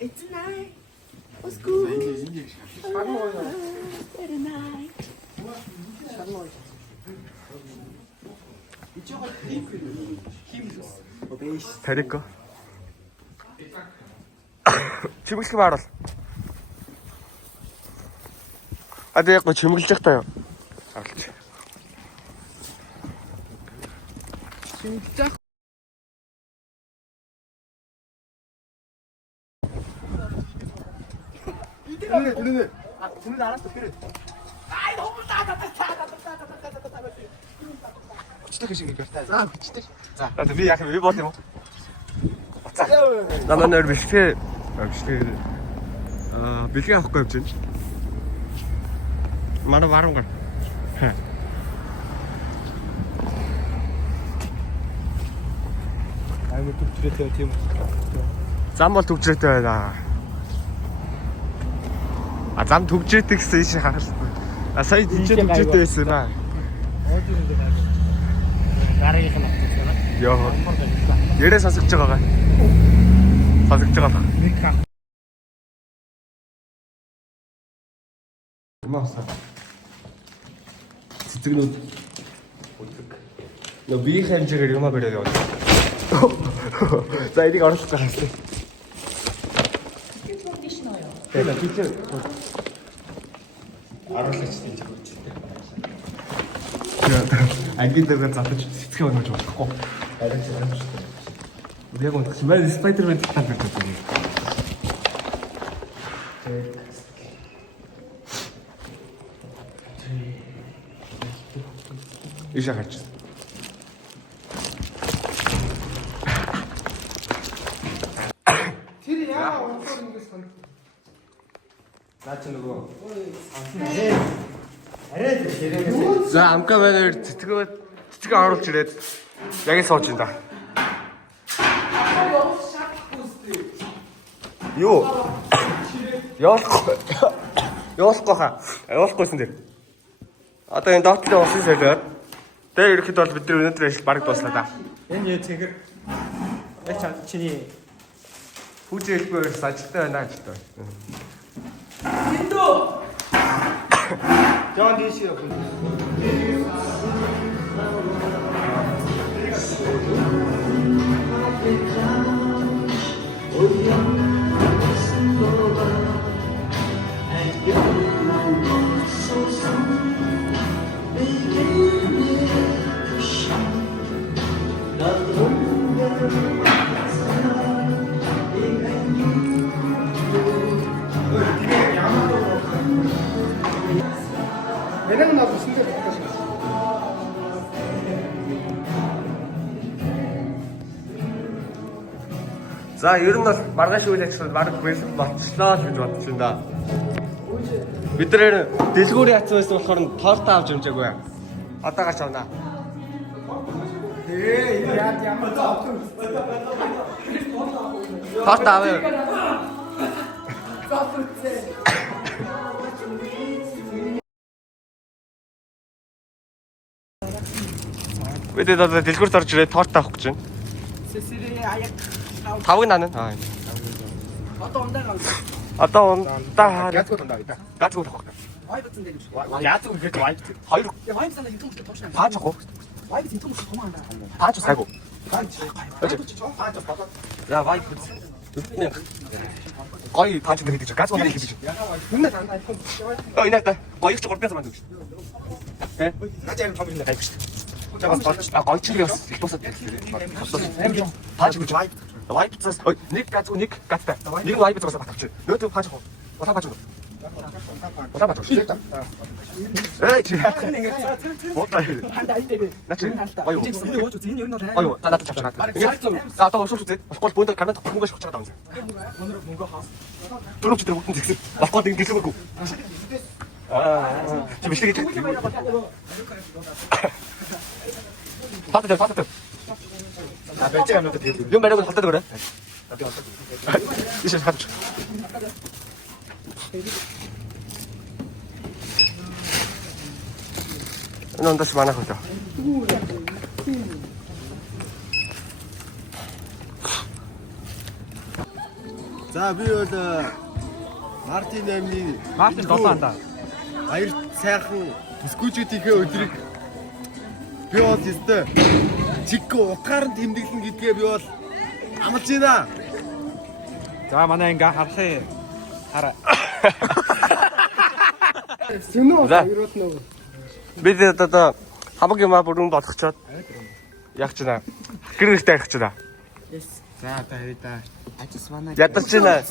It's a night. What's good? What a night. 다릴까? 지목시키 말았어. 아, 내가 뭐 지목시 작다요. 알았지. 진짜? 그래. 아, 오늘 알았어, 그래. 아이, 너무 진짜 그시니까. 자, 나도 미 약간 왜 봤대 뭐. 자, 나 맨날 비슷해. 비슷해 갖고 있지. 말한 걸. 아이고, 뚝tur했대요, 팀. 짬벌 독질했대요, 나. 아, 짬 독질했대 гэсэн иш харах. А сая 진짜 독질했대 байсан ба. 나라에서 맞췄잖아. Йоо. Ярээ сонсогч байгаа. Сонсогч байгаа. Маса. Цэцэгнүүд үзэг. Нөө бие хэмжээгээр юм бариад яваад. За энийг оруулах гэж байна. Тэгээ тийч аруулаач тийч өгч. ангидгаа затаж сэтгэх өнөж болохгүй. Арай ч юм шүү дээ. Яг үнэ чинь Spider-Man тал байдаг юм. Ишээ харч. Тэр яа онцоор ингэ сан. Наа чи нөгөө арай зэрэг. за амка банер цэцгээ оруулж ирээд яг сууж ин да. Юу? Явуулахгүйсэн дээр. Одоо энэ доотлын усын солиор. Тэгээ ирэхэд бол бид өнөөдөр ажил бараг дуслаа да. Энэ яа цэгэр. Яч чиний Хүүжээ хэлбэр ажилтай байна ажилтай. Эндөө. Жон дишээ явах. 내는 나 무슨 데 갖고 싶어. За ер нь бол маргааш үйл ажиллагаа бараг бэлэн болчихлоо гэж бодож байна да. Бид нэр дэлгүүрийн хацсан байсан болохоор торт авч юмжаагүй. Одоо гарч авнаа. яа ямар зовтой. Торт авъя. Бид одоо дэлгүүрт орж ирээд торт авах гэж байна. Сэсэрээ аяг. Тавг наана. Одоо ундаа гал. Одоо ундаа Язгуу ундаа гэдэг. гацгүй авах. Вайбцэн дээр. Яатгүй ихэд вайп. Хоёр. Вайбцэн дээр юм тооч наа. Паач авах. Вайбц юм тооч томаанда. Паач сайгүй. Я вайб. Гой паач дээр хийж гацгүй нэг хийж. Үнэ тандаа. Ой наа гоёч 300 манд өгч. Тэ? Наач юм том юм хайх шүү. Чагаас болж гоёч бас их тусаад байна. Паач гэж вайп. Вайпцаас нэг гацгүй нэг гацтай. Нэг вайп зуусаа батавч. Нөөдөө паач авах. Улаан паач. Улаан паач. Эй чи яах юм ингэ. Бодлоо. Хандаа айдээ. Наач. Аюу. Энэ ууч энэ юу нэ. Аюу. Надад чавчаа. За одоо уушууч үзээ. Болохгүй бөөндө карнат хөнгөш өгч байгаа юм. Өнөр мөнгө хаас. Дөрөв өдөр бүтэн зэгсэг. Болохгүй ингэ гэлээгүй. Чи бишлэг гэж. Патаа. А бэлчээ юмнуудад тэгээд Юм бариад халтаад өгөөрэй. Ишээ хатч. Энэ ондоос манайх өтөө. За би бол Мартин 8-ны Мартин 7-анда. Аяр сайхан бүсгүүчүүдийнхээ өдрийг би бол өстой чиг утгаар нь тэмдэглэн гэдгээ би бол амлаж байна. За манай ингээ харахыг хараа. Сүнөө За. аяруул нөгөө. Бид одоо хамаг юм бүрэн болгочоод яг ч нэ гэр гэртэй явах ч нэ. За та хэрэг та. Ядарч байна.